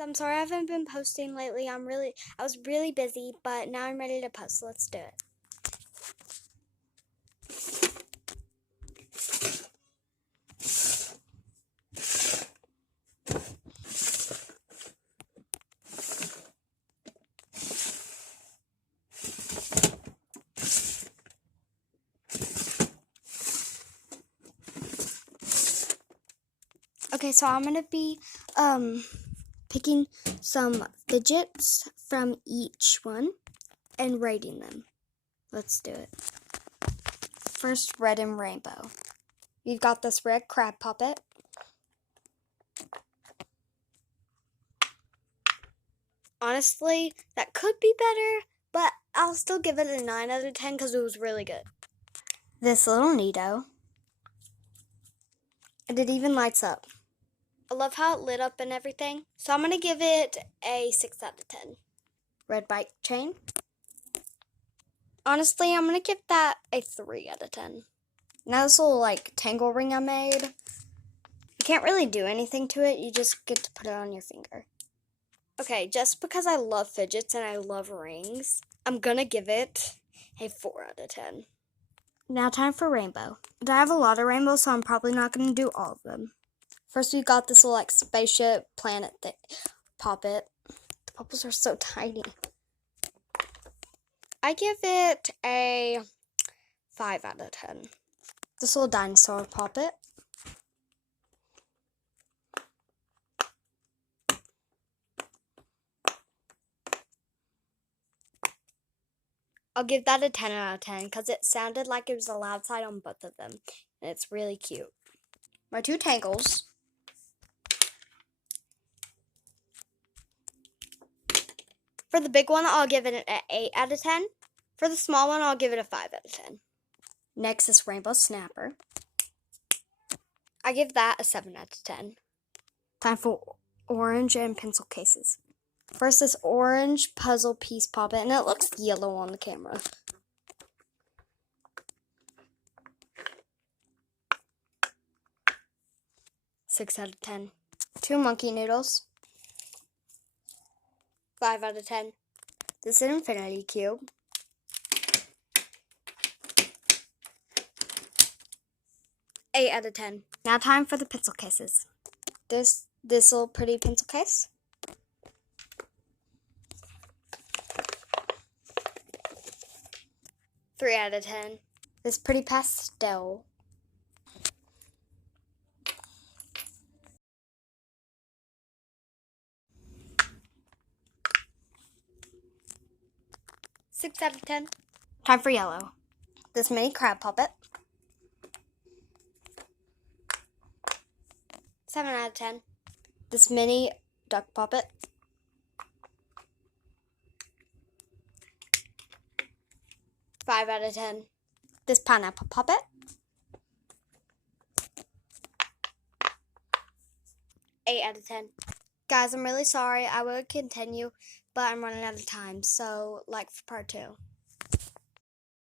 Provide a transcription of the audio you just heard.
I'm sorry I haven't been posting lately. I was really busy, but now I'm ready to post. So let's do it. Okay, so I'm gonna be picking some fidgets from each one and rating them. Let's do it. First, red and rainbow. We've got this red crab puppet. Honestly, that could be better, but I'll still give it a 9 out of 10 because it was really good. This little Nito. And it even lights up. I love how it lit up and everything. So I'm going to give it a 6 out of 10. Red bike chain. Honestly, I'm going to give that a 3 out of 10. Now this little tangle ring I made. You can't really do anything to it. You just get to put it on your finger. Okay, just because I love fidgets and I love rings, I'm going to give it a 4 out of 10. Now time for rainbow. But I have a lot of rainbows, so I'm probably not going to do all of them. First, we got this little spaceship planet poppet. The bubbles are so tiny. I give it a 5 out of 10. This little dinosaur poppet. I'll give that a 10 out of 10 because it sounded like it was a loud side on both of them. And it's really cute. My 2 tangles. For the big one, I'll give it an 8 out of 10. For the small one, I'll give it a 5 out of 10. Next is Rainbow Snapper. I give that a 7 out of 10. Time for orange and pencil cases. First, this orange puzzle piece poppet, and it looks yellow on the camera. Six out of 10. 2 monkey noodles. 5 out of 10. This is an infinity cube. 8 out of 10. Now time for the pencil cases. This little pretty pencil case. 3 out of 10. This pretty pastel. 6 out of 10. Time for yellow. This mini crab puppet. 7 out of 10. This mini duck puppet. 5 out of 10. This pineapple puppet. 8 out of 10. Guys, I'm really sorry. I would continue, but I'm running out of time. So, for part 2.